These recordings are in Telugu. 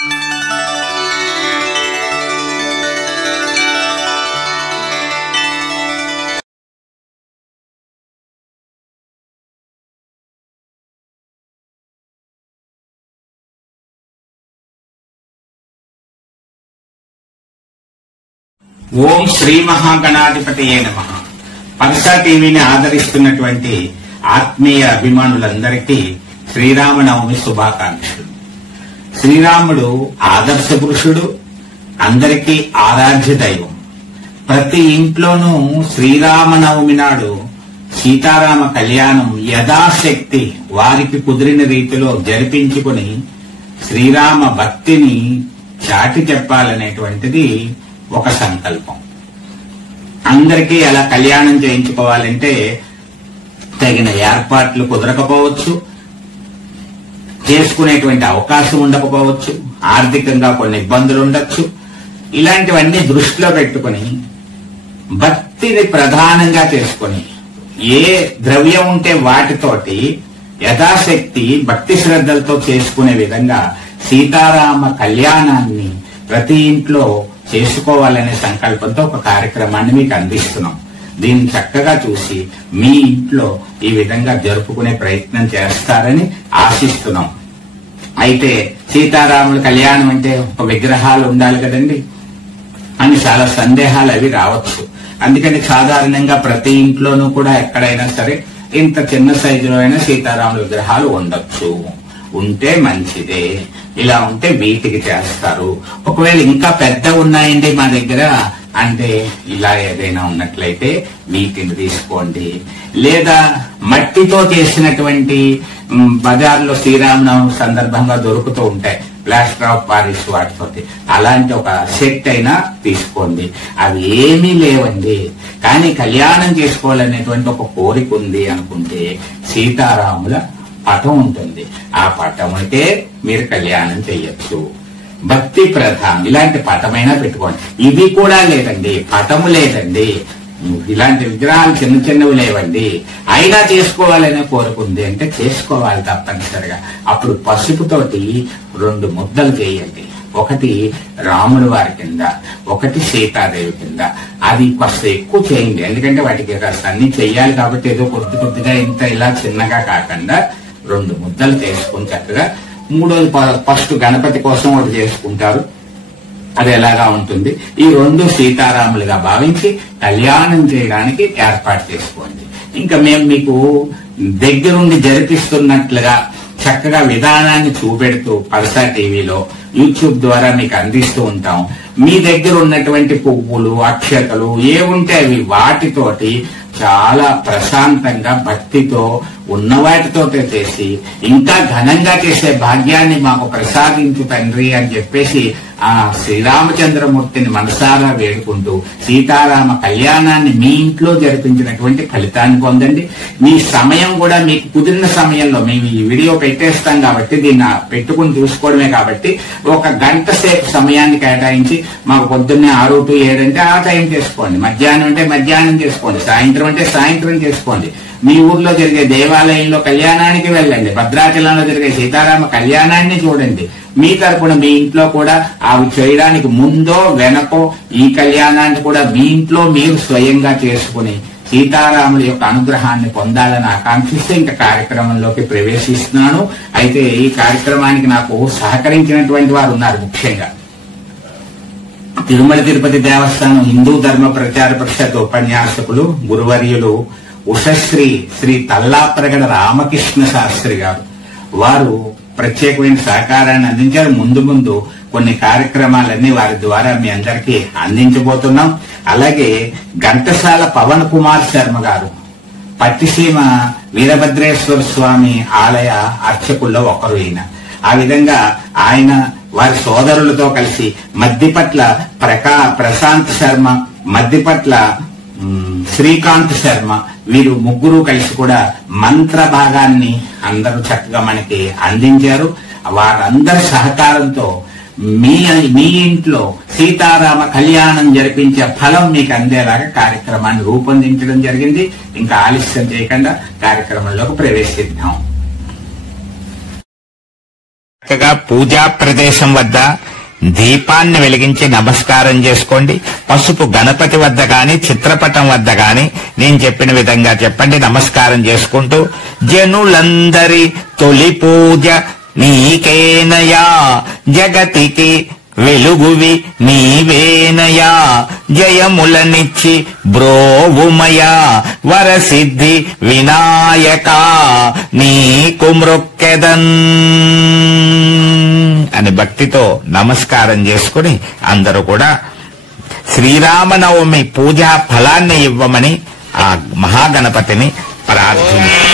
ఓం శ్రీ మహాగణాధిపతయే నమః. పల్సా టీవీని ఆదరిస్తున్నటువంటి ఆత్మీయ అభిమానులందరికీ శ్రీరామనవమి శుభాకాంక్షలు. శ్రీరాముడు ఆదర్శ పురుషుడు, అందరికీ ఆరాధ్య దైవం. ప్రతి ఇంట్లోనూ శ్రీరామనవమి నాడు సీతారామ కళ్యాణం యథాశక్తి వారికి కుదిరిన రీతిలో జరిపించుకుని శ్రీరామ భక్తిని చాటి చెప్పాలనేటువంటిది ఒక సంకల్పం. అందరికీ అలా కళ్యాణం చేయించుకోవాలంటే తగిన ఏర్పాట్లు కుదరకపోవచ్చు, చేసుకునేటువంటి అవకాశం ఉండకపోవచ్చు, ఆర్థికంగా కొన్ని ఇబ్బందులు ఉండొచ్చు. ఇలాంటివన్నీ దృష్టిలో పెట్టుకుని భక్తిని ప్రధానంగా చేసుకుని ఏ ద్రవ్యం ఉంటే వాటితోటి యథాశక్తి భక్తి శ్రద్ధలతో చేసుకునే విధంగా సీతారామ కళ్యాణాన్ని ప్రతి ఇంట్లో చేసుకోవాలనే సంకల్పంతో ఒక కార్యక్రమాన్ని మీకు అందిస్తున్నాం. దీన్ని చక్కగా చూసి మీ ఇంట్లో ఈ విధంగా జరుపుకునే ప్రయత్నం చేస్తారని ఆశిస్తున్నాం. అయితే సీతారాముల కళ్యాణం అంటే ఒక విగ్రహాలు ఉండాలి కదండి అని చాలా సందేహాలు అవి రావచ్చు. అందుకని సాధారణంగా ప్రతి ఇంట్లోనూ కూడా ఎక్కడైనా సరే ఇంత చిన్న సైజులో అయినా సీతారాముల విగ్రహాలు ఉండొచ్చు. ఉంటే మంచిదే. ఇలా ఉంటే వీటికి చేస్తారు. ఒకవేళ ఇంకా పెద్ద ఉన్నాయండి మా దగ్గర అంటే ఇలా ఏదైనా ఉన్నట్లయితే వీటిని తీసుకోండి. లేదా మట్టితో చేసినటువంటి బజార్లో శ్రీరామనవమి సందర్భంగా దొరుకుతూ ఉంటాయి ప్లాస్టర్ ఆఫ్ పారిస్ వాటితోటి, అలాంటి ఒక సెట్ అయినా తీసుకోండి. అవి ఏమీ లేవండి కానీ కళ్యాణం చేసుకోవాలనేటువంటి ఒక కోరిక ఉంది అనుకుంటే సీతారాముల పటం ఉంటుంది. ఆ పటం అంటే మీరు కళ్యాణం చెయ్యొచ్చు. భక్తి ప్రధానం. ఇలాంటి పటమైనా పెట్టుకోండి. ఇవి కూడా లేదండి, పటము లేదండి, ఇలాంటి విగ్రహాలు చిన్న చిన్నవి లేవండి, అయినా చేసుకోవాలనే కోరుకుంది అంటే చేసుకోవాలి తప్పనిసరిగా. అప్పుడు పసుపుతోటి 2 ముద్దలు చేయండి. ఒకటి రాముడి వారి కింద, ఒకటి సీతాదేవి కింద. అది కాస్త ఎక్కువ చేయండి, ఎందుకంటే వాటికి కాస్త అన్ని చెయ్యాలి కాబట్టి ఏదో కొద్ది కొద్దిగా ఇంత ఇలా చిన్నగా కాకుండా 2 ముద్దలు చేసుకుని చక్కగా మూడోది ఫస్ట్ గణపతి కోసం ఒకటి చేసుకుంటారు. అది ఎలాగా ఉంటుంది. ఈ 2 సీతారాములుగా భావించి కళ్యాణం చేయడానికి ఏర్పాటు చేసుకోండి. ఇంకా మేము మీకు దగ్గరుండి జరిపిస్తున్నట్లుగా చక్కగా విధానాన్ని చూపెడుతూ పల్సా టీవీలో యూట్యూబ్ ద్వారా మీకు అందిస్తూ ఉంటాం. మీ దగ్గర ఉన్నటువంటి పువ్వులు, అక్షతలు ఏముంటే అవి వాటితోటి చాలా ప్రశాంతంగా భక్తితో ఉన్న వాటితో చేసి ఇంకా ఘనంగా చేసే భాగ్యాన్ని మాకు ప్రసాదించు తండ్రి అని చెప్పేసి ఆ శ్రీరామచంద్రమూర్తిని మనసారా వేడుకుంటూ సీతారామ కళ్యాణాన్ని మీ ఇంట్లో జరిపించినటువంటి ఫలితాన్ని పొందండి. మీ సమయం కూడా మీకు కుదిరిన సమయంలో మేము ఈ వీడియో పెట్టేస్తాం కాబట్టి దీన్ని పెట్టుకుని చూసుకోవడమే కాబట్టి 1 గంట సేపు సమయాన్ని కేటాయించి మాకు పొద్దున్నే 6 to 7 అంటే ఆ టైం చేసుకోండి, మధ్యాహ్నం అంటే మధ్యాహ్నం చేసుకోండి, సాయంత్రం అంటే సాయంత్రం చేసుకోండి. మీ ఊర్లో జరిగే దేవాలయంలో కళ్యాణానికి వెళ్ళండి, భద్రాచలంలో జరిగే సీతారామ కళ్యాణాన్ని చూడండి. మీ తరపున మీ ఇంట్లో కూడా అవి చేయడానికి ముందో వెనకో ఈ కళ్యాణాన్ని కూడా మీ ఇంట్లో మీరు స్వయంగా చేసుకుని సీతారాముల యొక్క అనుగ్రహాన్ని పొందాలని ఆకాంక్షిస్తూ ఇంకా కార్యక్రమంలోకి ప్రవేశిస్తున్నాను. అయితే ఈ కార్యక్రమానికి నాకు సహకరించినటువంటి వారు ఉన్నారు. ముఖ్యంగా తిరుమల తిరుపతి దేవస్థానం హిందూ ధర్మ ప్రచార పరిషత్ ఉపన్యాసకులు గురువర్యులు ఉషశ్రీ శ్రీ తల్లాప్రగడ రామకృష్ణ శాస్త్రి గారు. వారు ప్రత్యేకమైన సహకారాన్ని అందించారు. ముందు ముందు కొన్ని కార్యక్రమాలన్నీ వారి ద్వారా మీ అందరికీ అందించబోతున్నాం. అలాగే ఘంటసాల పవన్ కుమార్ శర్మ గారు పట్టిసీమ వీరభద్రేశ్వర స్వామి ఆలయ అర్చకుల్లో ఒకరు ఈయన. ఆ విధంగా ఆయన వారి సోదరులతో కలిసి మద్దిపట్ల ప్రశాంత్ శర్మ, మద్దిపట్ల శ్రీకాంత్ శర్మ, వీరు ముగ్గురు కలిసి కూడా మంత్ర భాగాన్ని అందరూ చక్కగా మనకి అందించారు. వారందరి సహకారంతో మీ ఇంట్లో సీతారామ కళ్యాణం జరిపించే ఫలం మీకు అందేలాగా కార్యక్రమాన్ని రూపొందించడం జరిగింది. ఇంకా ఆలస్యం చేయకుండా కార్యక్రమంలోకి ప్రవేశిద్దాం. చక్కగా పూజా ప్రదేశం వద్ద దీపాన్ని వెలిగించి నమస్కారం చేసుకోండి. పసుపు గణపతి వద్ద గాని చిత్రపటం వద్ద గాని నేను చెప్పిన విధంగా చెప్పండి. నమస్కారం చేసుకుంటూ జనులందరి తొలి పూజ నీకేనయా, జగతికి వెలుగువి నీవేనయా, జయములనిచ్చి బ్రోవుమయా, వరసిద్ధి వినాయక నీకు మ్రొక్కెదన్ అని భక్తితో నమస్కారం చేసుకుని అందరూ కూడా శ్రీరామనవమి పూజా ఫలాన్ని ఇవ్వమని ఆ మహాగణపతిని ప్రార్థించారు.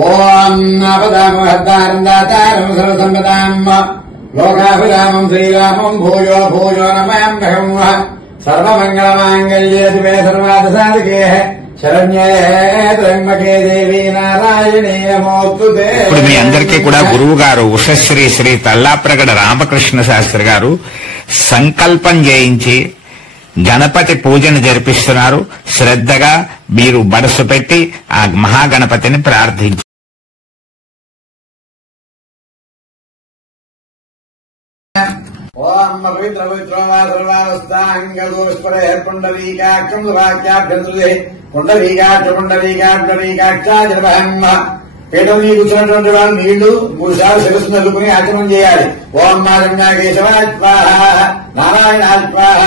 ఓం నాపదామహద్దారందాతారం సర్వసంపదాం లోకాభిరామం శ్రీరామం భూయో భూయో నమామ్యహం సర్వమంగళమాంగళ్యే శివే సర్వార్థసాధికే శరణ్యే త్ర్యంబకే దేవీ నారాయణే నమోస్తుతే. ఇప్పుడు మీ అందరికీ కూడా గురువు గారు ఉషశ్రీ శ్రీ తల్లాప్రగడ రామకృష్ణ శాస్త్రి గారు సంకల్పం చేయించి గణపతి పూజను జరిపిస్తున్నారు. శ్రద్ధగా మీరు మనసు పెట్టి ఆ మహాగణపతిని ప్రార్థించారు. ఓం పవిత్ర పవిత్రోవాసర్వావస్థాంగోస్పరే పుండరీకాక్షం సురాఖ్యాభ్యంసుదే పుండరీకాక్ష పీఠం నీ కూర్చున్నటువంటి వాళ్ళు నీళ్లు 3 సార్లు శిరస్సు నలుపుకుని ఆచరణ చేయాలి. ఓం మాధవ్యా కేశవాయ స్వాహ, నారాయణాయ స్వాహ,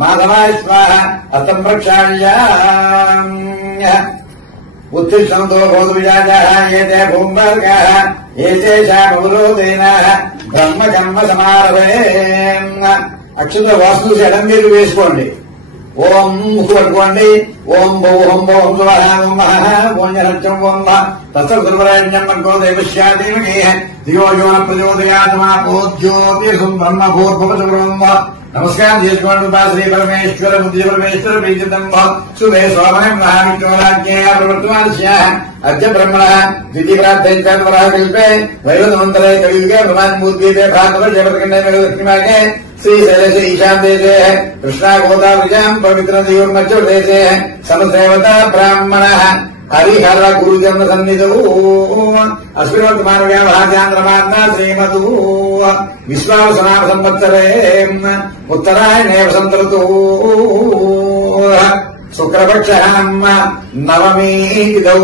మాధవాయ స్వాహ, హస్తం ప్రక్షాళ్య ఉత్తిష్టంతో భూత విజాజాః ఏతే భూంబర్గాః ఏతేషామవరోధేన బ్రహ్మ కర్మ సమారభే. అక్షంత వాస్తు ఎడం మీరు వేసుకోండి. ఓం ముక్కు పట్టుకోండి. ఓం ఓం ఓం స్వాహ ఓం మహ ఓం జనత్యం ఓం తత్సర్వరాజ్యం మన్కో దైవశ్యాదేవకే దియోజోన ప్రచోదయాత్మాపోజ్యోతిర్హం బ్రహ్మ భూర్భవతం. నమస్కారం చేసుకోండి. శ్రీ పరమేశ్వర బుద్ధి పరమేశ్వర ప్రీతితం శుభే శోభనం మహావిష్ణోరాజ్ఞేయ ప్రవర్తమానస్య అద్య బ్రహ్మణ ద్వితీయ ప్రార్థయిల్పే వైవతమంతరే కలియుగే బ్రహ్మాన్మూర్తిపే భాగవ జగత్కండే లక్ష్మీమాగే శ్రీ శైలశ ఈశాన్ దేశే కృష్ణా గోదావరిజాం పవిత్ర దియోర్మధ్య ప్రదేశే సమసేవత బ్రాహ్మణ హరిహర గురుజన సన్నిధౌ అస్మిన్వర్తమానవ్యా మహాచాంద్రమాన్న శ్రీమతు విశ్వావసనామ సంవత్సరే ఉత్తరాయణే వసంతఋతూ శుక్లపక్షం నవమీ తిథౌ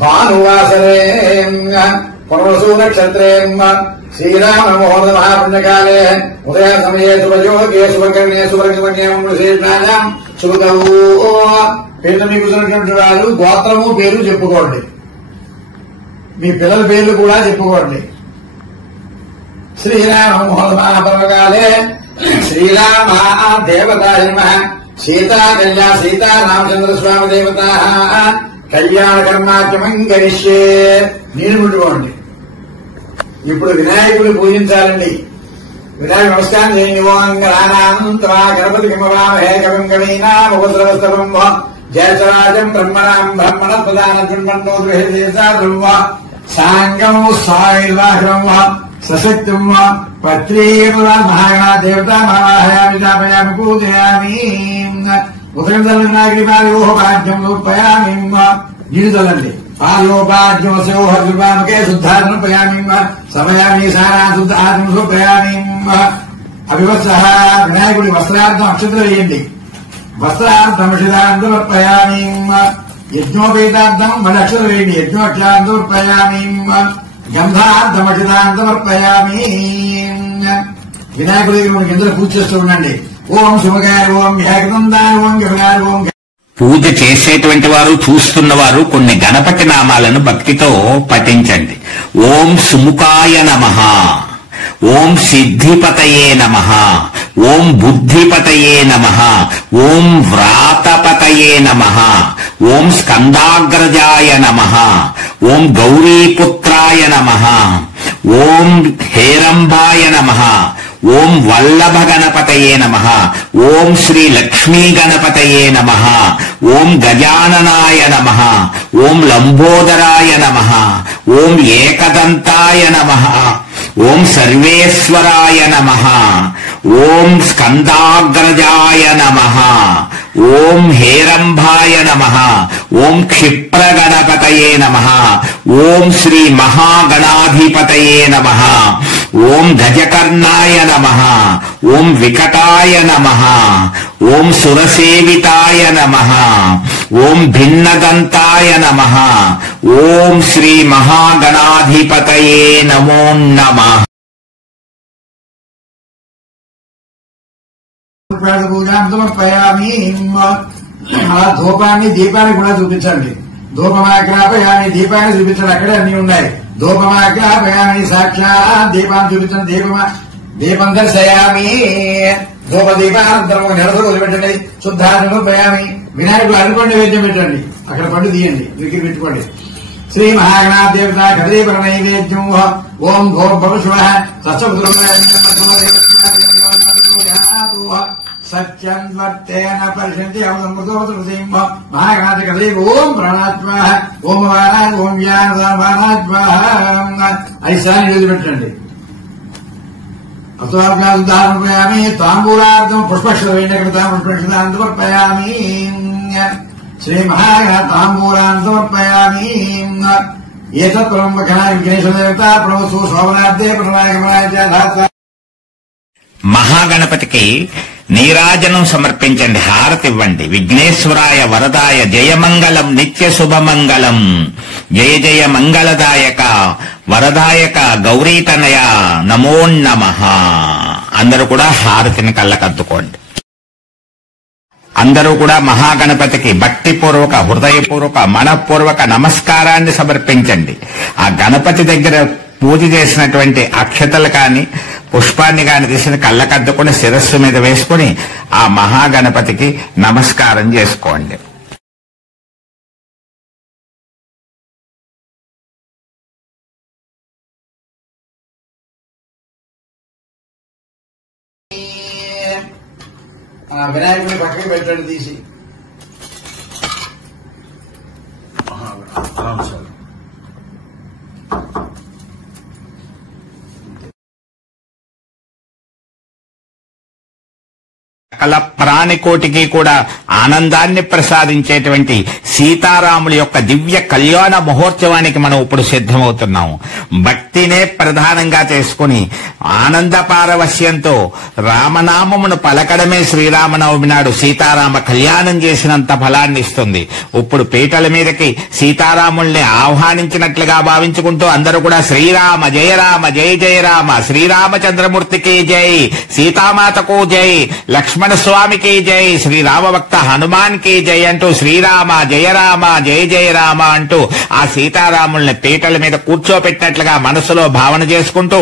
భానువాసరే పునర్వసు నక్షత్రే శ్రీరామ మహోదయ మహాపుణ్యకాలే ఉదయ సమయే శుభయోగే శుభకర్ణే శుభకర్ణ్యాం శుభకౌ. పేర్లు మీకు కూర్చున్నటువంటి వారు గోత్రము పేరు చెప్పుకోండి. మీ పిల్లల పేర్లు కూడా చెప్పుకోండి. శ్రీరామ మహోదయ మహాపర్వకాలే శ్రీరామ దేవతాయ సీతా కళ్యాణ సీతారామచంద్రస్వామి దేవత కళ్యాణ కర్మాచమం గరిష్యే. నీరు ముట్టుకోండి. ఇప్పుడు వినాయకుడిని పూజించాలండి. వినాయక నమస్కారం చేయండి. ఓం గణానానంతరా గణపతి కిమవామహే కవిం కవీనాముపస్రవస్తవం జయచరాజం బ్రహ్మణాం బ్రహ్మణ ప్రధానో గృహేశా బ్రహ్మ సాంగం స్వామిర్వాహ్రం సశక్తిం పత్రీమహాగణ దేవత మహాయామి జాపయామి పూజయామి. ఉదయం చల్లని వినాయకుడి పాదయోపాద్యం రూపయామి. నీరు చల్లండి. పాదయోపాద్యమసోహర్వామకే శుద్ధాత్మ పయామి సమయామి సారా శుద్ధాత్మ సమర్పయామి. అభివత్స వినాయకుడి వస్త్రార్థం అక్షతలు వేయండి. వస్త్రార్థమిషిదార్థం సమర్పయామి. యజ్ఞోపేతార్థం మళ్ళీ అక్షతలు వేయండి. యజ్ఞోక్షార్థం సమర్పయామి. గంధార్థమషిదార్థం సమర్పయామి. వినాయకుడి మనకి ఎందులో పూజ చేస్తూ ఉండండి. ఓం శుభగాయ ఓం ఏకదందాయ ఓం గృహాయ ఓం. పూజ చేసేటువంటి వారు చూస్తున్నవారు కొన్ని గణపతి నామాలను భక్తితో పఠించండి. ఓం సుముఖాయ నమః, ఓం సిద్ధిపతయే నమః, ఓం బుద్ధిపతయే నమః, ఓం వ్రాతపతయే నమః, ఓం స్కందాగ్రజాయ నమః, ఓం గౌరీపుత్రాయ నమః, ఓం హేరంబాయ నమః, ఓం వల్లభ గణపతయే నమః, ఓం శ్రీ లక్ష్మీ గణపతయే నమః, ఓం గజాననాయ నమః, ఓం లంబోదరాయ నమః, ఓం ఏకదంతాయ నమః, ఓం సర్వేశ్వరాయ నమః, ఓం స్కందాగ్రజాయ నమః, ఓం హేరంభాయ నమః, ఓం క్షిప్రగణపతయే నమః, ఓం శ్రీ మహాగణాధిపతయే నమః, ఓం గజకర్ణాయ నమః, ఓం వికటాయ నమః, ఓం సురసేవితాయ నమః, ఓం భిన్నదంతాయ నమః, ఓం శ్రీ మహాగణాధిపతయే నమో నమః. పూజాం సమర్పయామి. అలా ధూపాన్ని దీపాన్ని కూడా చూపించండి. ధూపమాగ్రాపయామి, దీపాన్ని చూపించండి. అక్కడే అన్ని ఉన్నాయి. ధూపమాగ్రాపయామి, సాక్షాత్ దీపాన్ని చూపించండి. దీపం దర్శయామి. ధూప దీపానంతరం ఒక నెలసలు వదిలిపెట్టండి. శుద్ధానుపయామి. వినాయకుడు అరకొండ నైవేద్యం పెట్టండి. అక్కడ పండు తీయండి, దగ్గర పెట్టుకోండి. శ్రీ మహాగణాధ దేవత కదలీపర నైవేద్యం. ఓం భోం భవశువ సత్యం వర్తేన పరిషంతి అవసంసింహ మహాగణాధ కదలీ. ఓం ప్రాణాత్మ, ఓం వారాజ, ఓం వ్యానాత్మ. 5 సార్లు నిలబెట్టండి. అథోపయామి. తాంబూలార్థం పుష్పక్షత వేయండి. అక్కడ పుష్పక్షతాన్ని సమర్పయామి. శ్రీ మహాగణ తాంబూలాన్ని సమర్పయామి. ఏతత్వం విఘ్నేశ్వర దేవత ప్రభు శోభనార్థే ప్రణాయ. మహాగణపతికి నీరాజనం సమర్పించండి, హారతి ఇవ్వండి. విఘ్నేశ్వరాయ వరదాయ జయమంగళం నిత్య శుభమంగళం. జయ జయ మంగళదాయక వరదాయక గౌరీతనయ నమో నమః. అందరూ కూడా హారతిని కళ్ళకద్దుకోండి. అందరూ కూడా మహాగణపతికి భక్తిపూర్వక, హృదయపూర్వక, మనఃపూర్వక నమస్కారాన్ని సమర్పించండి. ఆ గణపతి దగ్గర పూజ చేసినటువంటి అక్షతలు కాని పుష్పాన్ని కాని తీసిన కళ్ళకద్దుకుని శిరస్సు మీద వేసుకుని ఆ మహాగణపతికి నమస్కారం చేసుకోండి. వినాయకుడిని పక్కకి పెట్టండి తీసి. సకల ప్రాణికోటికి కూడా ఆనందాన్ని ప్రసాదించేటువంటి సీతారాముల యొక్క దివ్య కళ్యాణ మహోత్సవానికి మనం ఇప్పుడు సిద్ధమవుతున్నాము. భక్తినే ప్రధానంగా చేసుకుని ఆనంద పారవశ్యంతో రామనామమును పలకడమే శ్రీరామనవమి నాడు సీతారామ కళ్యాణం చేసినంత ఫలాన్ని ఇస్తుంది. ఇప్పుడు పీటల మీదకి సీతారాముల్ని ఆహ్వానించినట్లుగా భావించుకుంటూ అందరూ కూడా శ్రీరామ జయ రామ జయ జయ రామ, శ్రీరామచంద్రమూర్తికి జై, సీతామాతకు జై, లక్ష్మణ స్వామికి జై, శ్రీరామభక్త హనుమాన్ కి జై అంటూ శ్రీరామ జయ రామ జయ జయ రామ అంటూ ఆ సీతారాముల్ని పీటల మీద కూర్చోపెట్టినట్లుగా మనసులో భావన చేసుకుంటూ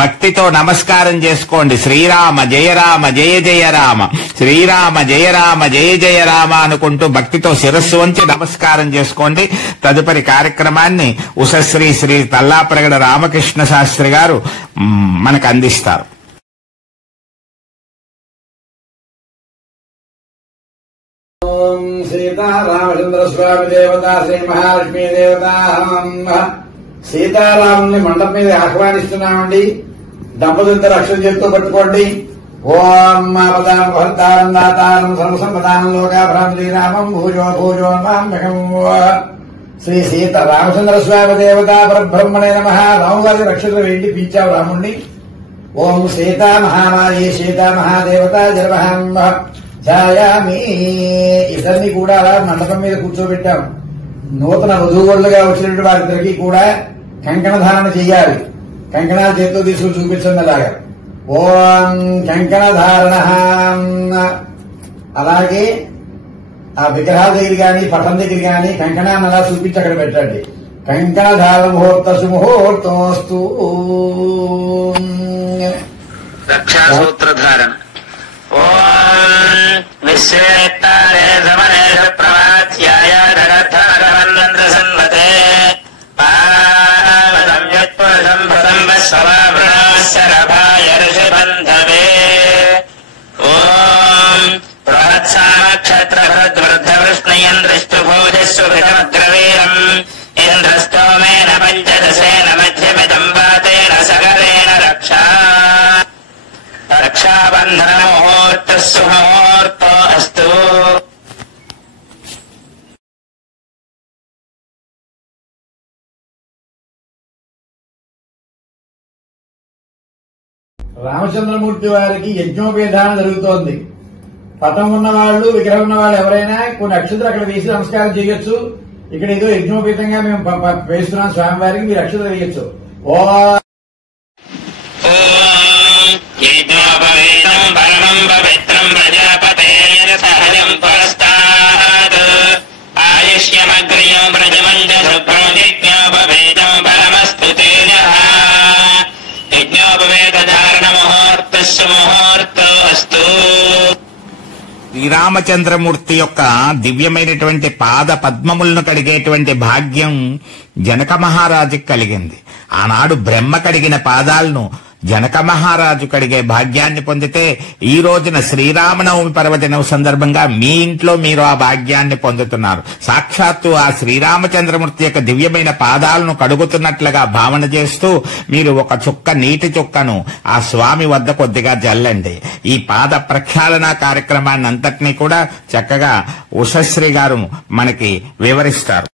భక్తితో నమస్కారం చేసుకోండి. శ్రీరామ జయ రామ జయ జయ రామ, శ్రీరామ జయ రామ జయ జయ రామ అనుకుంటూ భక్తితో శిరస్సు వంచి నమస్కారం చేసుకోండి. తదుపరి కార్యక్రమాన్ని ఉషశ్రీ శ్రీ తల్లాప్రగడ రామకృష్ణ శాస్త్రి గారు మనకు అందిస్తారు. ఓం సీతారామచంద్ర స్వామి దేవత శ్రీ మహాలక్ష్మీ దేవత. సీతారాముని మండపం మీద ఆహ్వానిస్తున్నామండి. దంపతులతో రక్షణ చేస్తూ పట్టుకోండి. ఓం మాపదాం భర్తారం దాతారం సర్వసంపదానం లోకాభ్రాం శ్రీరామం భూజో భూజో మాం. శ్రీ సీత రామచంద్ర స్వామి దేవత పరబ్రహ్మణే నమః. రాముగారి రక్షణ వేయండి, పీల్చావు రాముణ్ణి. ఓం సీతా మహామాయే సీతా మహాదేవత జలమహాం ఛాయామి. ఇద్దరిని కూడా అలా మండపం మీద కూర్చోబెట్టాం. నూతన వధూవరులుగా వచ్చినటువంటి వారిద్దరికీ కూడా కంకణ ధారణ చెయ్యాలి. కంకణాలు చేతితో తీసుకుని చూపించండి అలాగా. ఓం కంకణ ధారణ. అలాగే ఆ విగ్రహాల దగ్గర గాని పటం దగ్గర గాని కంకణాన్ని అలా చూపించి అక్కడ పెట్టండి. కంకణ ధారణ ముహూర్త సుముహూర్తమస్తు. రక్షాసూత్రధారణ. విశ్వేత్తారే సమరేష ప్రవాచ్యాయ ధరధరవన్నంద్ర సన్వతే పావతం యత్పురుషం ప్రతం వస్వవాభృణాశ్చ రభాయ ఋషిబంధవే రామచంద్రమూర్తి వారికి యజ్ఞోపేదానం జరుగుతోంది. పటం ఉన్నవాళ్లు, విగ్రహం ఉన్నవాళ్ళు ఎవరైనా కొన్ని అక్షతలు అక్కడ వేసి నమస్కారం చేయొచ్చు. ఇక్కడ ఏదో యజ్ఞోపేతంగా మేము వేస్తున్నాం స్వామివారికి, మీరు అక్షతలు వేయొచ్చు. శ్రీరామచంద్రమూర్తి యొక్క దివ్యమైనటువంటి పాద పద్మములను కడిగేటువంటి భాగ్యం జనక మహారాజుకి కలిగింది. ఆనాడు బ్రహ్మ కడిగిన పాదాలను జనక మహారాజు కడిగే భాగ్యాన్ని పొందితే ఈ రోజున శ్రీరామనవమి పర్వదినం సందర్భంగా మీ ఇంట్లో మీరు ఆ భాగ్యాన్ని పొందుతున్నారు. సాక్షాత్తు ఆ శ్రీరామచంద్రమూర్తి యొక్క దివ్యమైన పాదాలను కడుగుతున్నట్లుగా భావన చేస్తూ మీరు ఒక చుక్క నీటి చుక్కను ఆ స్వామి వద్ద కొద్దిగా జల్లండి. ఈ పాద ప్రక్షాళన కార్యక్రమాన్ని అంతటినీ కూడా చక్కగా ఉషశ్రీ గారు మనకి వివరిస్తారు.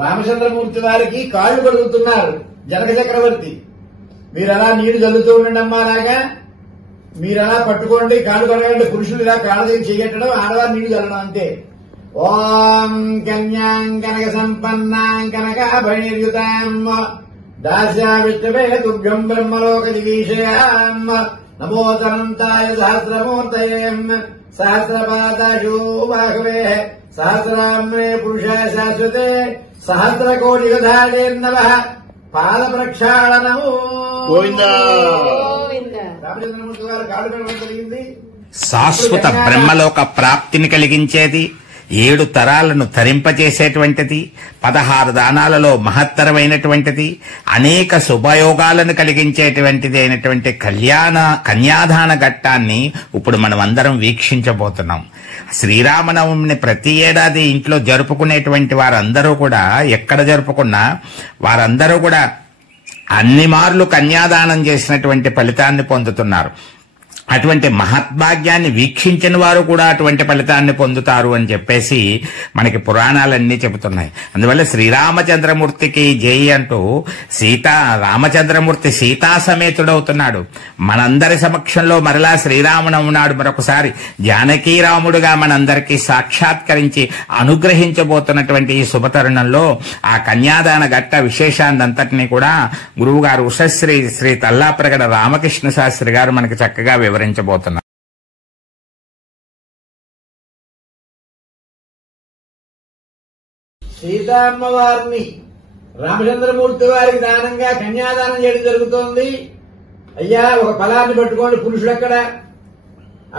రామచంద్రమూర్తి వారికి కాళ్లు కడుగుతున్నారు జనక చక్రవర్తి. మీరు అలా నీళ్లు చల్లుతూ ఉండండి అమ్మా, అలాగా మీరు అలా పట్టుకోండి, కాళ్ళు కడగండి. పురుషులు ఇలా కాళ్ళ దగ్గర చెయ్యట్టడం, ఆడవారు నీళ్లు చల్లడం అంతే. ఓం కన్యాం కనక సంపన్నాం కనకాభరణయుతాం దాస్యా విష్ణవే తుభ్యం బ్రహ్మలోక దివీషయాం నమోతనంతాయ సహస్రమూర్తయేం సహస్రపాదాశో బాహవే సహస్రామ్నే పురుషాయ శాశ్వతే సహస్రకోటిగధాళేర్నవ పాద ప్రక్షాళనము. రామచంద్రమూర్తి గారు కాళ్ళు కడగడం జరిగింది. శాశ్వత బ్రహ్మలోక ప్రాప్తిని కలిగించేది, 7 తరాలను తరింపచేసేటువంటిది, 16 దానాలలో మహత్తరమైనటువంటిది, అనేక శుభయోగాలను కలిగించేటువంటిది అయినటువంటి కన్యాదాన ఘట్టాన్ని ఇప్పుడు మనం అందరం వీక్షించబోతున్నాం. శ్రీరామనవమిని ప్రతి ఏడాది ఇంట్లో జరుపుకునేటువంటి వారందరూ కూడా ఎక్కడ జరుపుకున్నా వారందరూ కూడా అన్ని మార్లు కన్యాదానం చేసినటువంటి ఫలితాన్ని పొందుతున్నారు. అటువంటి మహద్భాగ్యాన్ని వీక్షించిన వారు కూడా అటువంటి ఫలితాన్ని పొందుతారు అని చెప్పేసి మనకి పురాణాలన్నీ చెబుతున్నాయి. అందువల్ల శ్రీరామచంద్రమూర్తికి జై అంటూ రామచంద్రమూర్తి సీతా సమేతుడవుతున్నాడు. మనందరి సమక్షంలో మరలా శ్రీరామనవమి నాడు మరొకసారి జానకీరాముడుగా మనందరికీ సాక్షాత్కరించి అనుగ్రహించబోతున్నటువంటి ఈ శుభతరుణంలో ఆ కన్యాదాన ఘట్ట విశేషాన్నంతటినీ కూడా గురువుగారు ఉషశ్రీ శ్రీ తల్లాప్రగడ రామకృష్ణ శాస్త్రి గారు మనకి చక్కగా వివరించబోతున్నారు. సీతా అమ్మవారిని రామచంద్రమూర్తి వారికి దానంగా కన్యాదానం చేయడం జరుగుతోంది. అయ్యా ఒక ఫలాన్ని పట్టుకోండి, పురుషుడు అక్కడ,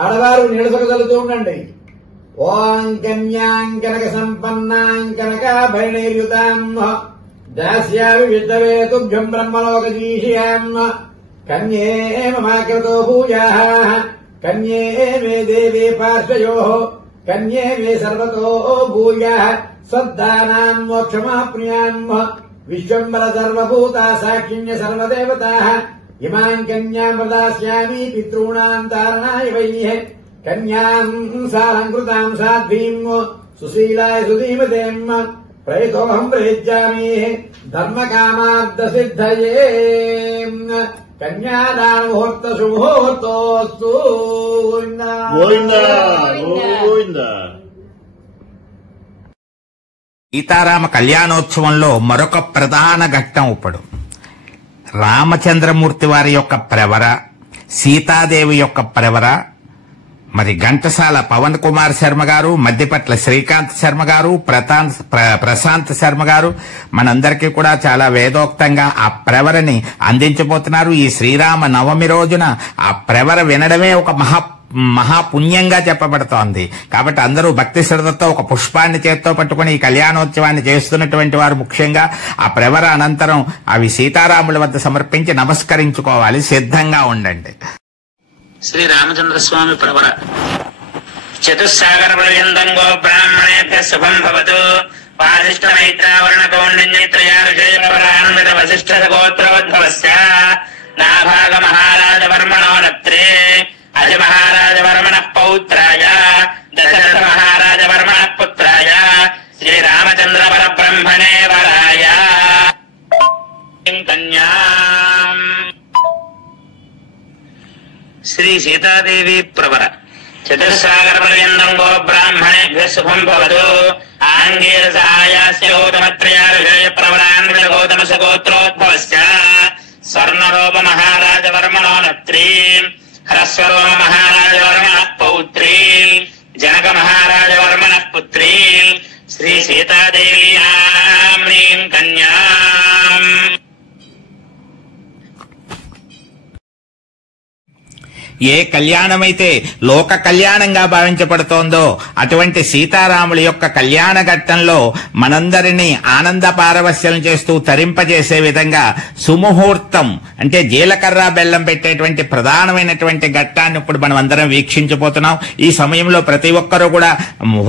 ఆడవారు నీళ్ళసొక చల్లుతూ ఉండండి. ఓం కన్యాం కనక సంపన్నాం కనకాభరణయుతాం దాస్యామి విష్ణవే తుభ్యం బ్రహ్మలోక దివీషయాం కన్యే మమాకృతో పూజాః కన్యే మే దేవే పార్శ్వయోః కన్యే మే సర్వతో భూయాః సద్దానాం మోక్షమాప్నుయాం విశ్వంబర సర్వభూతా సాక్షిణ్య సర్వదేవతాః ఇమాం కన్యాం ప్రదాస్యామి పితॄణాం తారణాయ వైః కన్యాం సాలంకృతాం సాధ్వీం సుశీలాయ సుధీమతేం ప్రయతోహం ప్రయచ్చామి ధర్మకామార్థ సిద్ధయే కన్యాదాన ముహూర్త శుభోర్తోస్తు. సీతారామ కళ్యాణోత్సవంలో మరొక ప్రధాన ఘట్టం ఇప్పుడు రామచంద్రమూర్తి వారి యొక్క ప్రవర, సీతాదేవి యొక్క ప్రవర. మరి ఘంటసాల పవన్ కుమార్ శర్మ గారు, మధ్యపట్ల శ్రీకాంత్ శర్మ గారు, ప్రశాంత్ శర్మ గారు మనందరికీ కూడా చాలా వేదోక్తంగా ఆ ప్రవరని అందించబోతున్నారు. ఈ శ్రీరామ నవమి రోజున ఆ ప్రవర వినడమే ఒక మహాపుణ్యంగా చెప్పబడుతోంది. కాబట్టి అందరూ భక్తి శ్రద్ధతో ఒక పుష్పాన్ని చేత్తో పట్టుకుని ఈ కళ్యాణోత్సవాన్ని చేస్తున్నటువంటి వారు ముఖ్యంగా ఆ ప్రవర అనంతరం అవి సీతారాముల వద్ద సమర్పించి నమస్కరించుకోవాలి. సిద్ధంగా ఉండండి. శ్రీ రామచంద్ర స్వామి ప్రవర. చతుస్సాగర పర్యంతం గో బ్రాహ్మణేభ్య శుభం భవతు. వాసిష్ఠ మైత్రావరణ కౌండిన్యత్రయారుషేయ వశిష్ఠ గోత్రోద్భవస్య నాభాగ మహారాజ వర్మణో నత్రే అజ మహారాజ వర్మణ పౌత్రాయ దశరథ మహారాజ వర్మణ పుత్రాయ శ్రీ రామచంద్ర పరబ్రహ్మ సీతాదేవి ప్రవర చతుస్సాగరపర్యంతం గో బ్రాహ్మణేభ్యः శుభం భవతు ఆంగీర సహాయాస్య గౌతమత్రయార్షయ ప్రవరాన్విత గౌతమస గోత్రోద్భవశ్చ స్వర్ణరూప మహారాజవర్మణో నత్రీం హ్రస్వరూప మహారాజవర్మణః పౌత్రీం జనక మహారాజవర్మణః పుత్రీం శ్రీ సీతాదేవి నామ్నీం కన్యాం. ఏ కళ్యాణమైతే లోక కళ్యాణంగా భావించబడుతోందో అటువంటి సీతారాముల యొక్క కళ్యాణ ఘట్టంలో మనందరినీ ఆనంద పారవస్యం చేస్తూ తరింపజేసే విధంగా సుముహూర్తం అంటే జీలకర్ర బెల్లం పెట్టేటువంటి ప్రధానమైనటువంటి ఘట్టాన్ని ఇప్పుడు మనం అందరం వీక్షించబోతున్నాం. ఈ సమయంలో ప్రతి ఒక్కరూ కూడా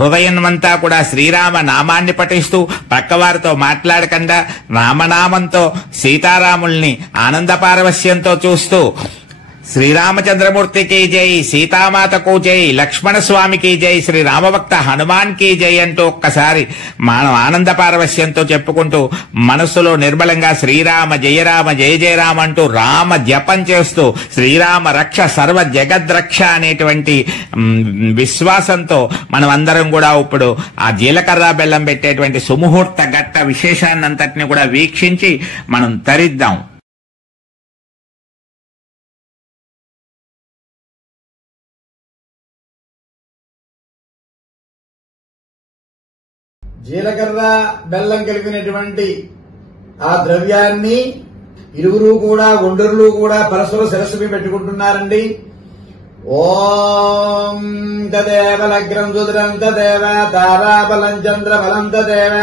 హృదయం అంతా కూడా శ్రీరామ నామాన్ని పఠిస్తూ పక్కవారితో మాట్లాడకుండా రామనామంతో సీతారాముల్ని ఆనంద పారవస్యంతో చూస్తూ శ్రీరామచంద్రమూర్తికి జై, సీతామాతకు జై, లక్ష్మణ స్వామికి జై, శ్రీ రామభక్త హనుమాన్ కి జై అంటూ ఒక్కసారి మనం ఆనంద పారవస్యంతో చెప్పుకుంటూ మనస్సులో నిర్మలంగా శ్రీరామ జయరామ జయ జయరామ అంటూ రామ జపం చేస్తూ శ్రీరామ రక్ష సర్వ జగద్రక్ష అనేటువంటి విశ్వాసంతో మనం అందరం కూడా ఇప్పుడు ఆ జీలకర్ర బెల్లం పెట్టేటువంటి సుముహూర్త ఘట్ట విశేషాన్నంతటిని కూడా వీక్షించి మనం తరిద్దాం. జీలకర్ర బెల్లం కలిపినటువంటి ఆ ద్రవ్యాన్ని ఇరువురు కూడా ఒండరులు కూడా పరస్పర శిరస్సుపై పెట్టుకుంటున్నారండి. ఓం తదేవ లగ్నం సుదరం తదేవ తారాబలం చంద్రబలం తదేవ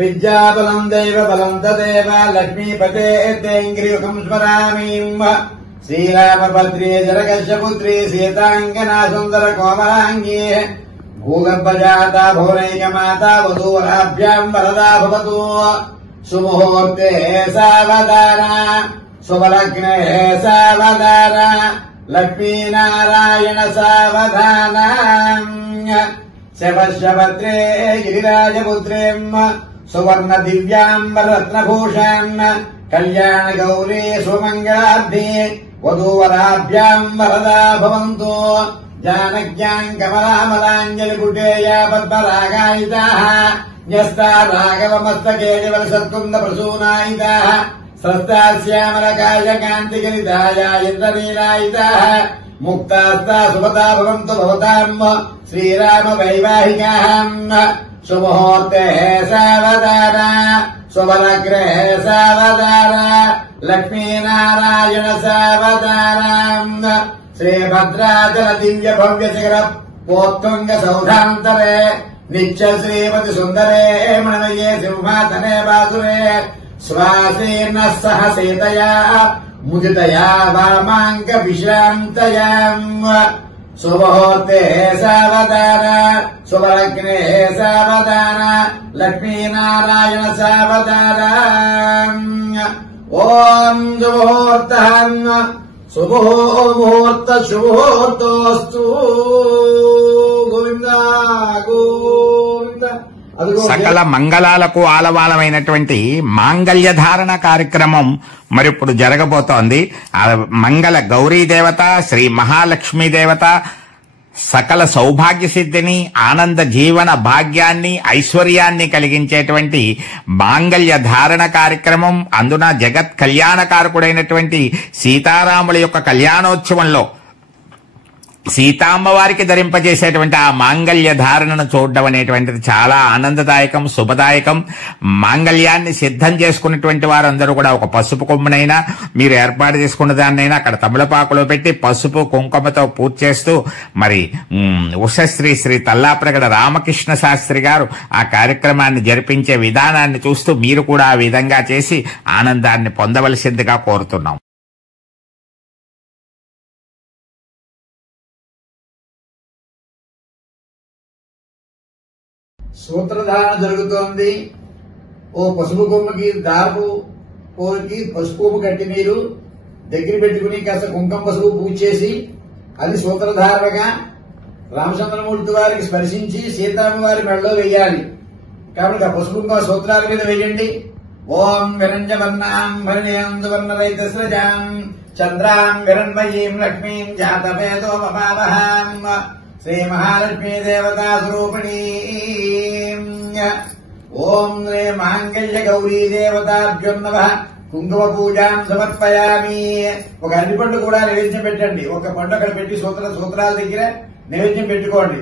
విద్యాబలం దైవ బలం తదేవ లక్ష్మీపతే తేంగ్రియుగం స్మరామి. శ్రీరామభద్రే జనకశపుత్రీ సీతాంగనా సుందర కోమలాంగీ భూగర్భజాత భువనైకమాత వధూవరాభ్యాం వరదా భవతు. సుముహూర్తే సావధాన శుభలగ్నే సావధాన లక్ష్మీనారాయణ సావధాన. శవశ్వభద్రే గిరిరాజపుత్రేం సువర్ణ దివ్యాంబరత్నభూషాం కళ్యాణ గౌరీ సుమంగళాబ్ధి వధూవరాభ్యాం వరదా భవంతు. జానక్యాం కమలామలాంజలిపుటేయా పద్మరాగాయితాః న్యస్తా రాఘవమస్తకే జవలసత్కుంద ప్రసూనాయితాః స్రస్తా శ్యామలకాయ కాంతిగలితాయ ఇంద్రనీలాయితాః ముక్తాస్తా శుభతా భవంతు భవతాం శ్రీరామ వైవాహికాః. సుముహూర్తే సావధాన శుభలగ్నే సావధాన లక్ష్మీనారాయణ సావధాన. శ్రీభద్రాచల దివ్య భవ్య శిఖర పోత్తుంగ సౌధాంతరే నిత్య శ్రీమతి సుందరే మణమయే సింహాసనే వాసురే శ్వాసేన సహ సీతయా ముదితయా వామాంక విశ్రాంతయా. శుభముహూర్తే సావధాన శుభలగ్నే సావధాన లక్ష్మీనారాయణ సావధాన. ఓం శుభముహూర్త శుభముహూర్త శుభముహూర్తోస్తు. గోవింద గోవింద. సకల మంగళాలకు ఆలవాలమైనటువంటి మాంగళ్య ధారణ కార్యక్రమం మరిప్పుడు జరగబోతోంది. ఆ మంగళ గౌరీ దేవత శ్రీ మహాలక్ష్మీ దేవత సకల సౌభాగ్య సిద్ధిని ఆనంద జీవన భాగ్యాన్ని ఐశ్వర్యాన్ని కలిగించేటువంటి మాంగళ్య ధారణ కార్యక్రమం. అందున జగత్ కళ్యాణకారకుడైనటువంటి సీతారాముల యొక్క కళ్యాణోత్సవంలో సీతామ్మవారికి ధరింపజేసేటువంటి ఆ మాంగళ్య ధారణను చూడడం అనేటువంటిది చాలా ఆనందదాయకం, శుభదాయకం. మాంగళ్యాన్ని సిద్ధం చేసుకున్నటువంటి వారందరూ కూడా ఒక పసుపు కొమ్మునైనా మీరు ఏర్పాటు చేసుకున్న దాన్నైనా అక్కడ తమలపాకులో పెట్టి పసుపు కుంకుమతో పూజ చేస్తూ మరి ఉషశ్రీ శ్రీ తల్లాప్రగడ రామకృష్ణ శాస్త్రి గారు ఆ కార్యక్రమాన్ని జరిపించే విధానాన్ని చూస్తూ మీరు కూడా ఆ విధంగా చేసి ఆనందాన్ని పొందవలసిందిగా కోరుతున్నాం. సూత్రధారణ జరుగుతోంది. ఓ పసుపు కొమ్మకి దాపు కోరికి పసుపు కొమ్ము కట్టి మీరు దగ్గర పెట్టుకుని కాస్త కుంకం పసుపు పూజ చేసి అది సూత్రధారణగా రామచంద్రమూర్తి వారికి స్పర్శించి సీతారామ వారి మెడలో వేయాలి. కాబట్టి ఆ పసుపు కుంకుమ సూత్రాల మీద వేయండి. ఓం విరంజవర్ణాం భరణీయం సువర్ణరైతస్రజాం చంద్రాం విరణ్మయీం లక్ష్మీం జాతవేదో మమావహాం శ్రీమహాలక్ష్మీ దేవతా స్వరూపిణీ ఓం శ్రీ మాంగళ్య గౌరీ దేవతాభ్యో నమః కుంకుమ పూజాం సమర్పయామి. ఒక అరటిపండు కూడా నైవేద్యం పెట్టండి. ఒక పండు అక్కడ పెట్టి సూత్రాల దగ్గర నైవేద్యం పెట్టుకోండి.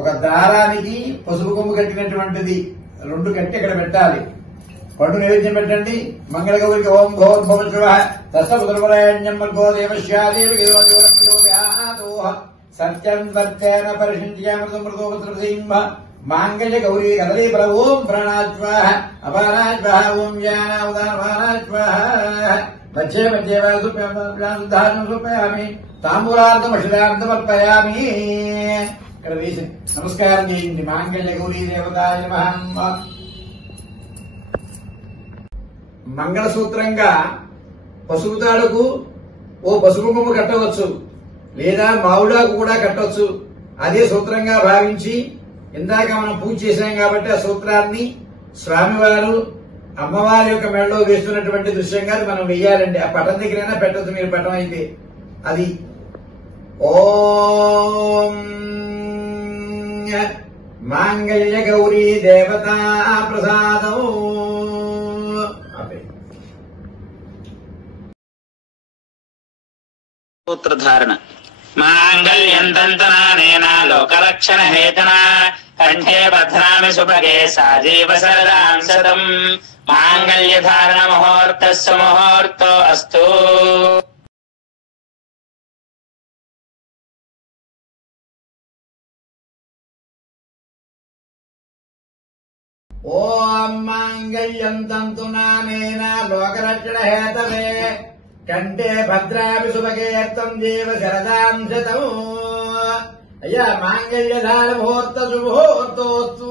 ఒక దారానికి పసుపు కొమ్ము కట్టినటువంటిది 2 కట్టి అక్కడ పెట్టాలి. పండు నైవేద్యం పెట్టండి. మంగళగౌరికి ఓం భోర్భవ శివః తస్సపుత్రపరాయణ్యం మర్గో దేవశ్యాదేవి ప్రచోదయాదోః సత్యం వర్తేన పరిషించ్యామృతమృతోపత్రసింహ మాంగళ్య గౌరీ కదలీ ఫల ఓం ప్రాణాజ్వాహ అపానాజ్వాహ ఓం జ్ఞానావదానపానాజ్వాహ మధ్యే మధ్యే వాసుధారణం సమర్పయామి తాంబూలార్థమర్పయామి. ఇక్కడ వేసి నమస్కారం చేయండి. మాంగళ్య గౌరీ దేవతాయ నమః. మంగళసూత్రంగా పసుపు తాడుకు ఓ పసుపు కొమ్ము కట్టవచ్చు, లేదా మావుడాకు కూడా కట్టవచ్చు. అదే సూత్రంగా భావించి ఇందాక మనం పూజ చేశాం కాబట్టి ఆ సూత్రాన్ని స్వామివారు అమ్మవారి యొక్క మెడలో వేస్తున్నటువంటి దృశ్యంగా మనం వెయ్యాలండి. ఆ పటం దగ్గరైనా పెట్టచ్చు మీరు, పటం అయితే అది. ఓం మాంగళ్య గౌరీ దేవతా ప్రసాదం. సూత్రధారణ. మాంగళ్యం తంతనానేన లోకరక్షణ హేతునా కంఠే బధ్నామి సుభగే సాజీవ సరదాం శతం. మాంగళ్యధారణ ముహూర్తస్సు ముహూర్తో అస్తు. ఓం మాంగళ్యం తంతునానేన లోకరక్షణ హేతవే కంటే భద్రామి సుభగేత్తం దేవ శరదాం శతం. అయ్యా మాంగళ్యధార ముహూర్త సుముహూర్తోస్తు.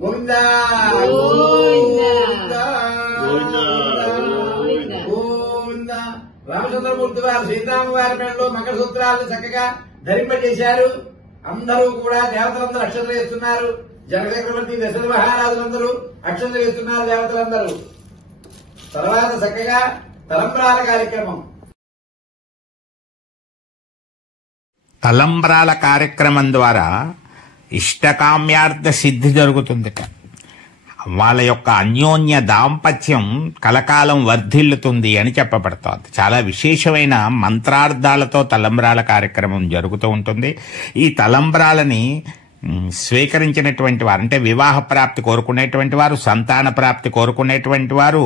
గోవిందా గోవిందా. రామచంద్రమూర్తి వారు సీతారామ వారి మెడలో మంగళసూత్రాలను చక్కగా ధరింపజేశారు. అందరూ కూడా దేవతలందరూ అక్షతలు వేస్తున్నారు. జనచక్రవర్తి దశరథ మహారాజులందరూ అక్షతలు వేస్తున్నారు దేవతలందరూ. తర్వాత చక్కగా తలంబ్రాల కార్యక్రమం. తలంబ్రాల కార్యక్రమం ద్వారా ఇష్టకామ్యార్థ సిద్ధి జరుగుతుందిట. వాళ్ళ యొక్క అన్యోన్య దాంపత్యం కలకాలం వర్ధిల్లుతుంది అని చెప్పబడుతోంది. చాలా విశేషమైన మంత్రార్థాలతో తలంబ్రాల కార్యక్రమం జరుగుతూ ఉంటుంది. ఈ తలంబ్రాలని స్వీకరించినటువంటి వారు అంటే వివాహ ప్రాప్తి కోరుకునేటువంటి వారు, సంతాన ప్రాప్తి కోరుకునేటువంటి వారు,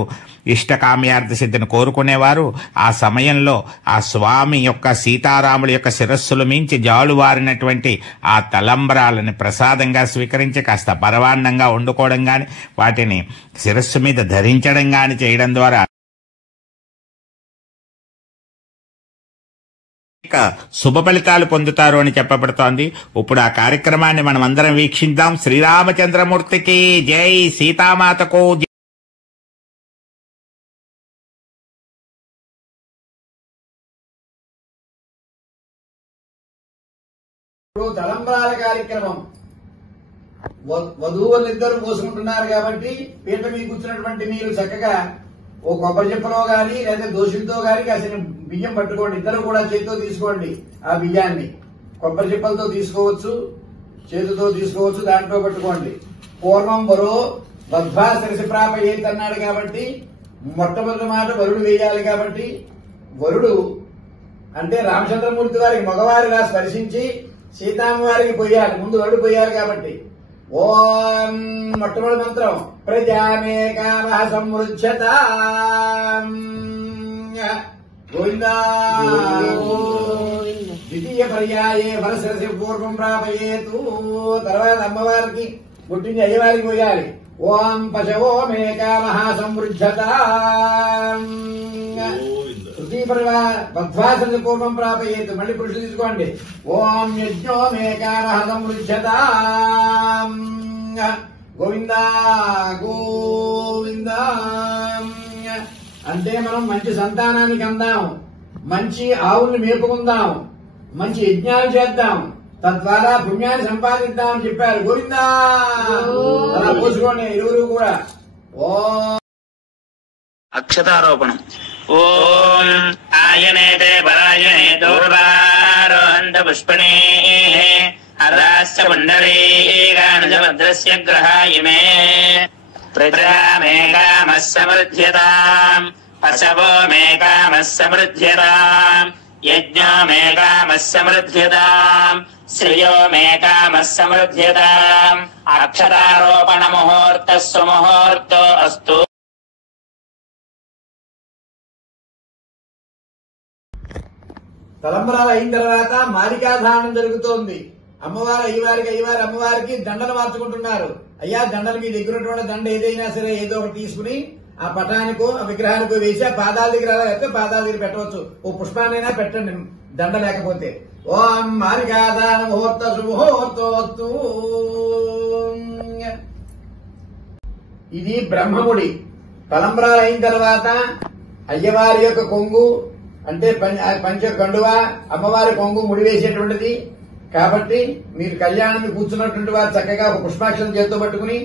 ఇష్టకామ్యార్థ సిద్ధిని కోరుకునేవారు ఆ సమయంలో ఆ స్వామి యొక్క సీతారాముల యొక్క శిరస్సులు మించి జాలువారినటువంటి ఆ తలంబ్రాలని ప్రసాదంగా స్వీకరించి కాస్త పరవాన్నంగా వండుకోవడం గాని, వాటిని శిరస్సు మీద ధరించడం గాని చేయడం ద్వారా శుభ ఫలితాలు పొందుతారు అని చెప్పబడుతోంది. ఇప్పుడు ఆ కార్యక్రమాన్ని మనం అందరం వీక్షిద్దాం. శ్రీరామచంద్రమూర్తికి జై, సీతామాతకు జై. ఇప్పుడు తలంబ్రాల కార్యక్రమం వధువులిద్దరూ పోసుకుంటున్నారు కాబట్టి పీట మీద కూర్చున్నటువంటి మీరు చక్కగా ఓ కొబ్బరి చెప్పలో గాని లేదా దోషులతో గాని కాసిన బియ్యం పట్టుకోండి. ఇద్దరు కూడా చేతితో తీసుకోండి. ఆ బియ్యాన్ని కొబ్బరి చెప్పలతో తీసుకోవచ్చు, చేతితో తీసుకోవచ్చు, దాంట్లో పట్టుకోండి. పూర్వం వరో బద్ధ్వా శిరసి ప్రాపయేత్ అన్నాడు కాబట్టి మొట్టమొదటి మాట వరుడు వేయాలి. కాబట్టి వరుడు అంటే రామచంద్రమూర్తి వారికి మగవారిలా స్పర్శించి సీతామ్మ వారికి పోయాలి. ముందు వరుడు పోయాలి కాబట్టి ఓం మొట్టమొదటి మంత్రం ప్రజామే కామ సంవృజ్యత గోవిందా. ద్వితీయ పర్యాయే వరసరసి పూర్వం ప్రాపయేతు. తర్వాత అమ్మవారికి పుట్టింది అయ్యవారికి పోయాలి. ఓం పశవో మే కామ సంవృజ్యత. తృతీయ పర్యా బద్ధ్వాసరసి పూర్వం ప్రాపయేతు. మళ్ళీ పురుషులు తీసుకోండి. ఓం యజ్ఞో మే కామ సంవృజ్యత. గోవిందా గోవిందా. అంటే మనం మంచి సంతానానికి అందాం, మంచి ఆవుల్ని మేపుకుందాం, మంచి యజ్ఞాలు చేద్దాం, తద్వారా పుణ్యాన్ని సంపాదిద్దామని చెప్పారు. గోవిందా. అలా పోసుకోండి ఇరువురు కూడా. ఓ అక్షతారోపణం. ఓం ఆయనేతే పరాయణే దూర్వారోహంత పుష్పణే అరాశ్చ పుండరీకానుజభద్రస్య గ్రహాయిమే ప్రజామే కామః సమృద్ధ్యతాం పశవో మే కామః సమృద్ధ్యతాం యజ్ఞో మే కామః సమృద్ధ్యతాం శ్రియో మే కామః సమృద్ధ్యతాం అక్షరారోపణ ముహూర్తః సుముహూర్తో అస్తు. తలంబరాలు అయిన తర్వాత మాలికాధారణం జరుగుతోంది. అమ్మవారు అయ్యవారు అమ్మవారికి దండలు మార్చుకుంటున్నారు. అయ్యా దండలు మీ దగ్గర ఉన్నటువంటి దండ ఏదైనా సరే ఏదో ఒకటి తీసుకుని ఆ పటానికో ఆ విగ్రహానికో వేసి ఆ పాదాల దగ్గర అయితే పాదాల దగ్గర పెట్టవచ్చు. ఓ పుష్పాన్నైనా పెట్టండి దండ లేకపోతే. ఓం మాలికాధారణ ముహూర్త సుముహూర్తోస్తు. ఇది బ్రహ్మముడి. తలంబరాలు అయిన తర్వాత అయ్యవారి యొక్క కొంగు అంటే పంచ కండువ, అమ్మవారి కొంగు ముడివేసేటువంటిది. కాబట్టి మీరు కళ్యాణం కూర్చున్నటువంటి వారు చక్కగా ఒక పుష్పాక్షరం చేతితో పట్టుకుని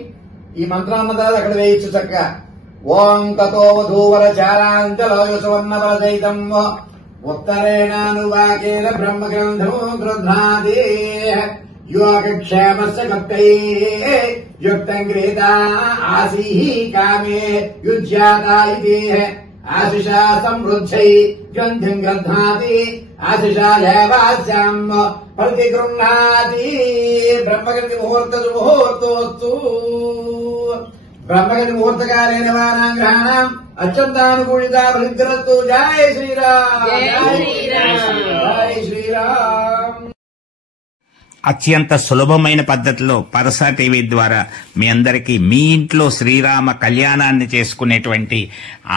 ఈ మంత్రాన్నదాలు అక్కడ వేయచ్చు చక్కగా. ఓం తతో వధూవర చారాంచలోయసువర్ణవర సైతం ఉత్తరేణానువాకేన బ్రహ్మగ్రంథం గృధ్నాదే యోగక్షేమస్య కప్తై యుక్తం క్రీతా ఆసీ కామే యుజ్యాతా ఇదే ఆశిషా సమృద్ధై గ్రంథిం గ్రధ్నాతి ఆశిషా లేవాస్యాం ప్రతిగృహ్ణాతి. బ్రహ్మగతి ముహూర్తోస్తు. బ్రహ్మగతి ముహూర్తకాలైన వానాం గ్రహాణం అత్యంతానుకూలిత భృద్రస్తు. జై శ్రీరామ్, జై శ్రీరామ్. అత్యంత సులభమైన పద్ధతిలో పరసా టీవీ ద్వారా మీ అందరికీ మీ ఇంట్లో శ్రీరామ కళ్యాణాన్ని చేసుకునేటువంటి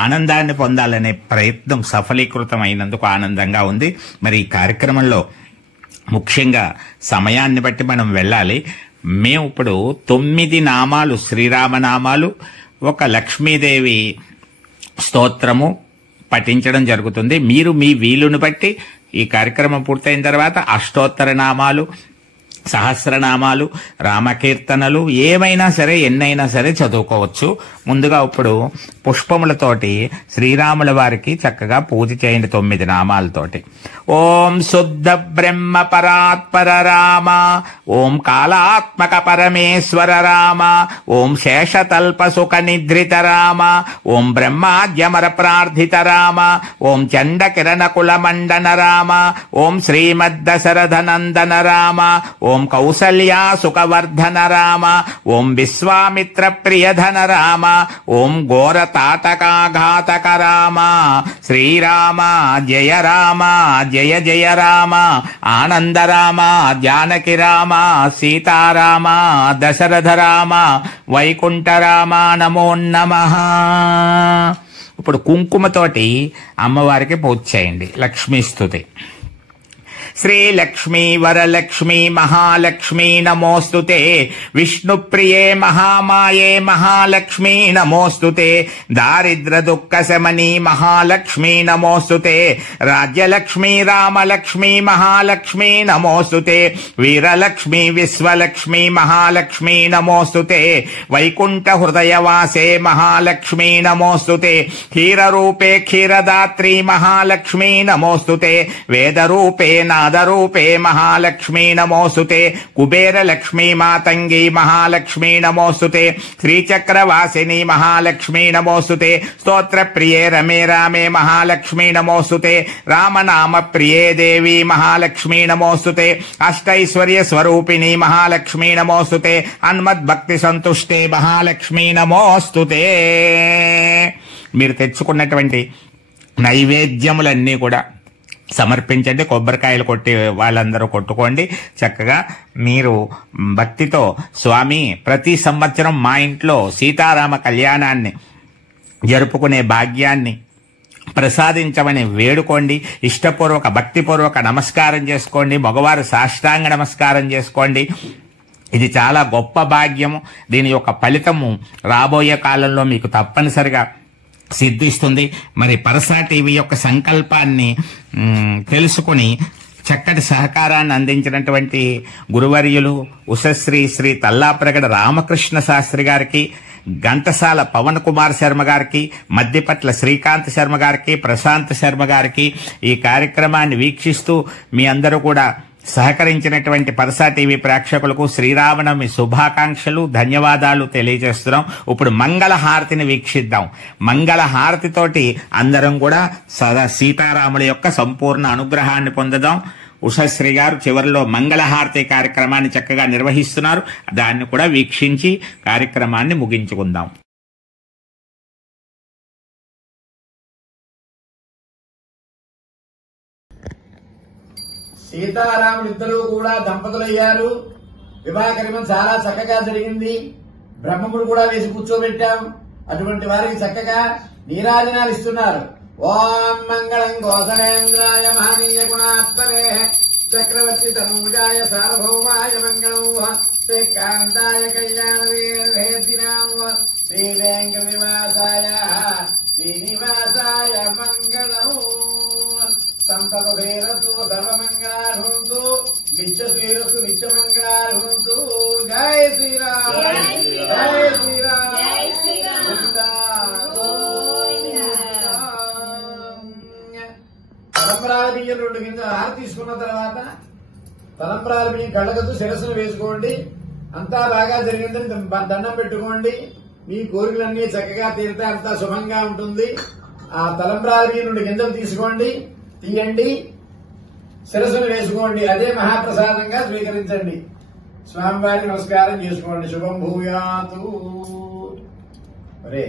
ఆనందాన్ని పొందాలనే ప్రయత్నం సఫలీకృతమైనందుకు ఆనందంగా ఉంది. మరి ఈ కార్యక్రమంలో ముఖ్యంగా సమయాన్ని బట్టి మనం వెళ్ళాలి. మేము ఇప్పుడు 9 నామాలు శ్రీరామనామాలు, ఒక లక్ష్మీదేవి స్తోత్రము పఠించడం జరుగుతుంది. మీరు మీ వీలును బట్టి ఈ కార్యక్రమం పూర్తయిన తర్వాత అష్టోత్తర నామాలు, సహస్రనామాలు, రామకీర్తనలు ఏమైనా సరే ఎన్నైనా సరే చదువుకోవచ్చు. ముందుగా ఇప్పుడు పుష్పములతోటి శ్రీరాముల వారికి చక్కగా పూజ చేయండి 9 నామాలతోటి. ఓం శుద్ధ బ్రహ్మ పరాత్పర రామ, ఓం కాళాత్మక పరమేశ్వర రామ, ఓం శేషతల్ప సుఖ నిద్రిత రామ, ఓం బ్రహ్మాద్యమర ప్రార్థిత రామ, ఓం చండ కిరణ కుల మండన రామ, ఓం శ్రీమద్దశరథ నందన రామ, ఓం కౌసల్యా సుఖవర్ధన రామ, ఓం విశ్వామిత్ర ప్రియధన రామ, ఓం ఘోర తాటకాఘాతక రామ. శ్రీరామ జయ రామ, జయ జయ రామ, ఆనంద రామ, జానకి రామ, సీతారామ, దశరథ రామ, వైకుంఠ రామ, నమో నమః. ఇప్పుడు కుంకుమతోటి అమ్మవారికి పూజ చేయండి. లక్ష్మీ స్తుతి. శ్రీలక్ష్మీ వరలక్ష్మీ మహాలక్ష్మీ నమోస్తుతే, విష్ణుప్రియే మహామాయే మహాలక్ష్మీ నమోస్తుతే, దారిద్ర దుఃఖ శమనీ మహాలక్ష్మీ నమోస్తుతే, రాజ్యలక్ష్మీ రామలక్ష్మీ మహాలక్ష్మీ నమోస్తుతే, వీరలక్ష్మీ విశ్వలక్ష్మీ మహాలక్ష్మీ నమోస్తుతే, వైకుంఠ హృదయవాసే మహాలక్ష్మీ నమోస్తుతే, క్షీరరూపే క్షీరదాత్రీ మహాలక్ష్మీ నమోస్తుతే, వేదరూపే నాదరూపే మహాలక్ష్మీ నమోస్తుతే, కుబేర లక్ష్మీ మాతంగి మహాలక్ష్మీ నమోస్తుతే, శ్రీచక్రవాసిని మహాలక్ష్మీ నమోస్తుతే, స్తోత్ర ప్రియే రమే రామే మహాలక్ష్మీ నమోస్తుతే, రామనామ ప్రియే దేవి మహాలక్ష్మీ నమోస్తుతే, అష్టైశ్వర్య స్వరూపిణి మహాలక్ష్మీ నమోస్తుతే, అన్మద్భక్తి సంతుష్టే మహాలక్ష్మీ నమోస్తుతే. మీరు తెచ్చుకున్నటువంటి నైవేద్యములన్నీ కూడా సమర్పించండి. కొబ్బరికాయలు కొట్టి వాళ్ళందరూ కొట్టుకోండి. చక్కగా మీరు భక్తితో స్వామి ప్రతి సంవత్సరం మా ఇంట్లో సీతారామ కళ్యాణాన్ని జరుపుకునే భాగ్యాన్ని ప్రసాదించమని వేడుకోండి. ఇష్టపూర్వక భక్తిపూర్వక నమస్కారం చేసుకోండి. మగవారు సాష్టాంగ నమస్కారం చేసుకోండి. ఇది చాలా గొప్ప భాగ్యము. దీని యొక్క ఫలితము రాబోయే కాలంలో మీకు తప్పనిసరిగా సిద్ధిస్తుంది. మరి పరసా టీవీ యొక్క సంకల్పాన్ని తెలుసుకుని చక్కటి సహకారాన్ని అందించినటువంటి గురువర్యులు ఉషశ్రీ శ్రీ తల్లాప్రగడ రామకృష్ణ శాస్త్రి గారికి, ఘంటసాల పవన్ కుమార్ శర్మ గారికి, మద్దిపట్ల శ్రీకాంత్ శర్మ గారికి, ప్రశాంత్ శర్మ గారికి ఈ కార్యక్రమాన్ని వీక్షిస్తూ మీ అందరూ కూడా సహకరించినటువంటి పరసా టీవీ ప్రేక్షకులకు శ్రీరామనవమి శుభాకాంక్షలు, ధన్యవాదాలు తెలియజేస్తున్నాం. ఇప్పుడు మంగళహారతిని వీక్షిద్దాం. మంగళహారతితోటి అందరం కూడా సీతారాముల యొక్క సంపూర్ణ అనుగ్రహాన్ని పొందుదాం. ఉషశ్రీ గారు చివరిలో మంగళహారతి కార్యక్రమాన్ని చక్కగా నిర్వహిస్తున్నారు. దాన్ని కూడా వీక్షించి కార్యక్రమాన్ని ముగించుకుందాం. సీతారాములు ఇద్దరు కూడా దంపతులయ్యారు. వివాహ కార్యక్రమం చాలా చక్కగా జరిగింది. బ్రహ్మముడు కూడా వేసి కూర్చోబెట్టాం. అటువంటి వారికి చక్కగా నీరాజనాలు ఇస్తున్నారు. ఓం మంగళం గోసలేంద్రాయ మహనీయ గుణాత్మనే చక్రవర్తి తనూజాయ సార్వభౌమాయ మంగళం శ్రీకాంతాయ కళ్యాణవేదినాం శ్రీ వెంకటనివాసాయ శ్రీనివాసాయ మంగళం. సంతతేరస్తు సర్వమంగళార్హంతు నిత్యశ్రీరస్తు నిత్యమంగళార్హంతు. జై శ్రీరామ్, జై శ్రీరామ్, జై తలంబ్రాల బియ్యం 2 గింజలు హారతి తీసుకున్న తర్వాత తలంబ్రాల బియ్యం కళ్ళగద్దు శిరస్సును వేసుకోండి. అంతా బాగా జరిగిందని దండం పెట్టుకోండి. మీ కోరికలన్నీ చక్కగా తీరితే అంతా శుభంగా ఉంటుంది. ఆ తలంబ్రాల బియ్యం 2 గింజలు తీసుకోండి, తీయండి, శిరస్సును వేసుకోండి. అదే మహాప్రసాదంగా స్వీకరించండి. స్వామివారికి నమస్కారం చేసుకోండి. శుభం భూయాతు. రే